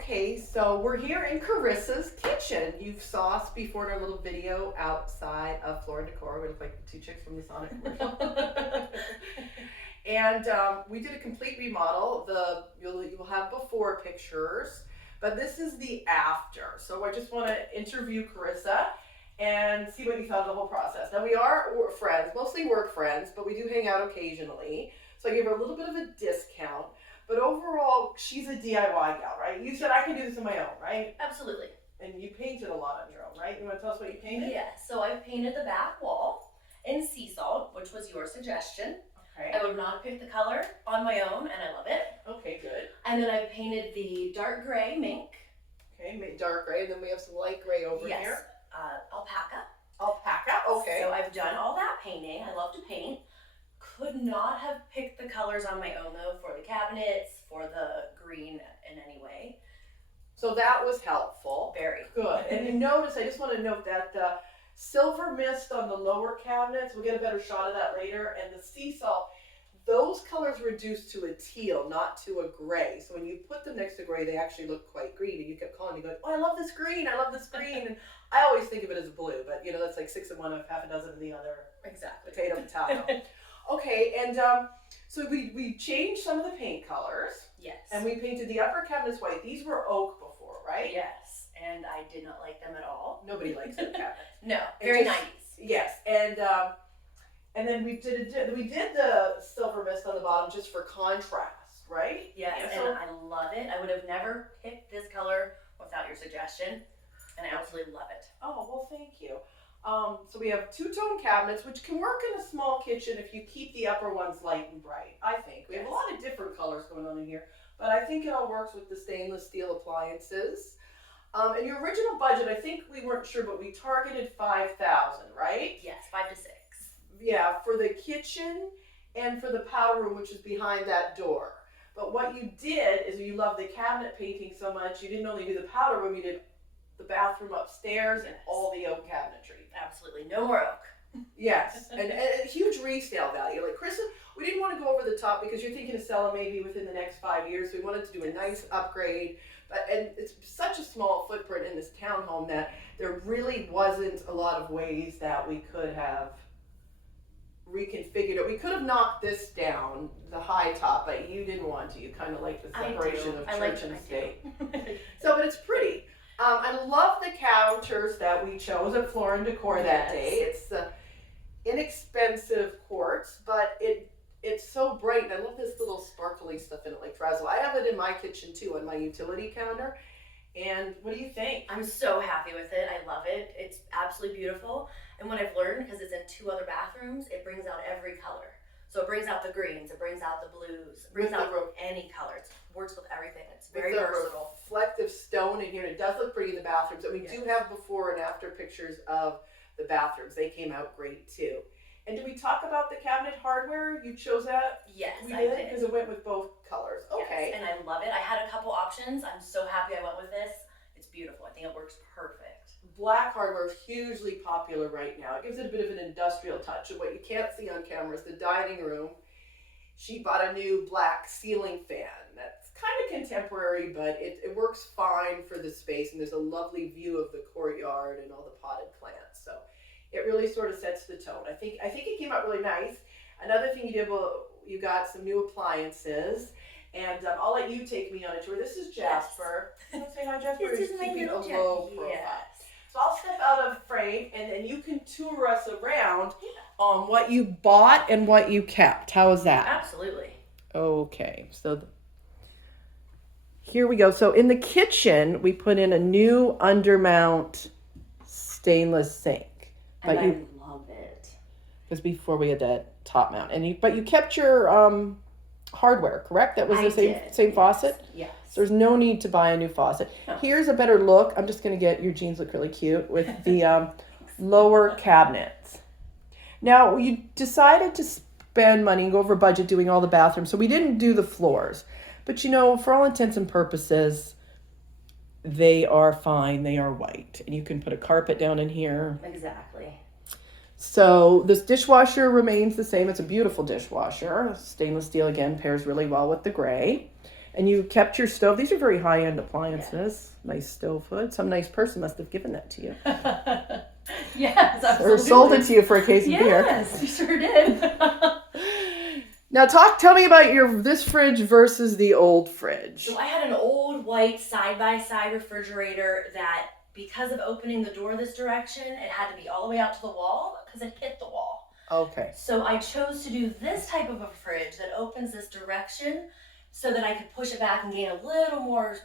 Okay, so we're here in Carisa'S kitchen. You saw us before in our little video outside of Floor & Decor. We look like two chicks from the Sonic commercial. And we did a complete remodel. You'll have before pictures, but this is the after. So I just want to interview Carissa and see what you thought of the whole process. Now we are friends, mostly work friends, but we do hang out occasionally. So I gave her a little bit of a discount. But overall, she's a DIY gal, right? You said I can do this on my own, right? Absolutely. And you painted a lot on your own, right? You want to tell us what you painted? Yes, so I painted the back wall in sea salt, which was your suggestion. Okay. I would not have picked the color on my own, and I love it. Okay, good. And then I painted the dark gray mink. Okay, dark gray, and then we have some light gray over yes. here. Alpaca. Alpaca, okay. So I've done all that painting. I love to paint. Could not have picked the colors on my own though, for the cabinets, for the green in any way. So that was helpful. Very. Good. And you notice, I just want to note that the silver mist on the lower cabinets, we'll get a better shot of that later, and the sea salt, those colors reduced to a teal, not to a gray. So when you put them next to gray, they actually look quite green. And you kept calling me going, oh, I love this green, I love this green. And I always think of it as blue, but you know, that's like 6 in one of half a dozen in the other. Exactly. Potato. Okay, and so we changed some of the paint colors. Yes. And we painted the upper cabinets white. These were oak before, right? Yes, and I did not like them at all. Nobody likes oak cabinets. No, very 90s. Yes, and then we did the silver mist on the bottom just for contrast, right? Yes, yeah, and I love it. I would have never picked this color without your suggestion, and I absolutely love it. Oh, well, thank you. So we have two-tone cabinets, which can work in a small kitchen if you keep the upper ones light and bright, I think. We have a lot of different colors going on in here, but I think it all works with the stainless steel appliances. And your original budget, I think we weren't sure, but we targeted $5,000, right? Yes, 5 to 6. Yeah, for the kitchen and for the powder room, which is behind that door. But what you did is you love the cabinet painting so much, you didn't only do the powder room, you did the bathroom upstairs and all the oak cabinetry. Absolutely, no more oak. Yes, and a huge resale value. Like Carissa, we didn't want to go over the top because you're thinking of selling maybe within the next 5 years. So we wanted to do a nice upgrade, and it's such a small footprint in this townhome that there really wasn't a lot of ways that we could have reconfigured it. We could have knocked this down, the high top, but you didn't want to. You kind of like the separation of church and state. So, but it's pretty. I love the counters that we chose at Floor & Decor that day. It's the inexpensive quartz, but it's so bright, and I love this little sparkly stuff in it, like frazzle. I have it in my kitchen too, on my utility counter. And what do you think? I'm so happy with it. I love it. It's absolutely beautiful. And what I've learned, because it's in 2 other bathrooms, it brings out every color. So it brings out the greens, it brings out the blues, it brings out any color. It works with everything. It's very versatile. Reflective stone in here. It does look pretty in the bathrooms. And we do have before and after pictures of the bathrooms. They came out great too. And did we talk about the cabinet hardware? You chose that? Yes, I did. Because it went with both colors. Okay. Yes, and I love it. I had a couple options. I'm so happy I went with this. It's beautiful. I think it works perfect. Black hardware is hugely popular right now. It gives it a bit of an industrial touch. And what you can't see on camera is the dining room. She bought a new black ceiling fan. That's kind of contemporary, but it works fine for the space. And there's a lovely view of the courtyard and all the potted plants. So it really sort of sets the tone. I think it came out really nice. Another thing you did, well, you got some new appliances. And I'll let you take me on a tour. This is Jasper. Yes. Say hi, Jasper. This is my keeping a little low profile. Yes. So I'll step out of frame, and then you can tour us around on what you bought and what you kept. How is that? Absolutely. Okay, so here we go. So in the kitchen, we put in a new undermount stainless sink. And I love it. Because before we had that top mount, but you kept your hardware, correct? That was the same faucet? Yes. So there's no need to buy a new faucet. No. Here's a better look. I'm just going to get your jeans look really cute with the lower cabinets. Now, you decided to spend money and go over budget doing all the bathrooms. So we didn't do the floors. But, you know, for all intents and purposes, they are fine. They are white. And you can put a carpet down in here. Exactly. So this dishwasher remains the same. It's a beautiful dishwasher. Stainless steel, again, pairs really well with the gray. And you kept your stove. These are very high-end appliances. Nice stove hood. Some nice person must have given that to you. Yes, absolutely. Or sold it to you for a case of beer. Yes, you sure did. Now tell me about this fridge versus the old fridge. So I had an old white side-by-side refrigerator that, because of opening the door this direction, it had to be all the way out to the wall because it hit the wall. Okay. So I chose to do this type of a fridge that opens this direction so that I could push it back and gain a little more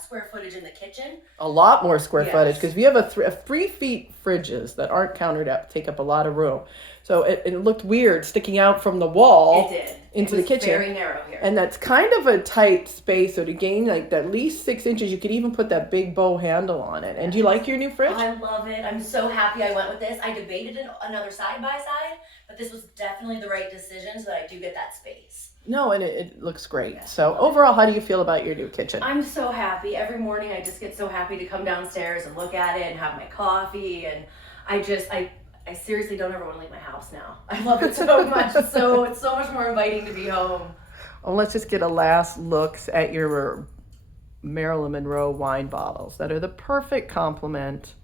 square footage in the kitchen. A lot more square footage, because we have a 3 feet fridges that aren't countered up, take up a lot of room. So it looked weird sticking out from the wall. It did. Into the kitchen. Very narrow here. And that's kind of a tight space. So to gain like at least 6 inches, you could even put that big bow handle on it. And do you like your new fridge? I love it. I'm so happy I went with this. I debated another side-by-side, but this was definitely the right decision so that I do get that space. No, and it looks great. Yeah. So overall, how do you feel about your new kitchen? I'm so happy. Every morning I just get so happy to come downstairs and look at it and have my coffee. And I seriously don't ever want to leave my house now. I love it so much. It's so much more inviting to be home. Well, let's just get a last look at your Marilyn Monroe wine bottles that are the perfect complement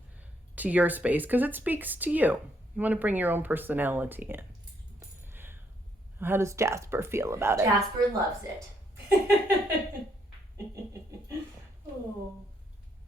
to your space because it speaks to you. You want to bring your own personality in. How does Jasper feel about it? Jasper loves it. Oh.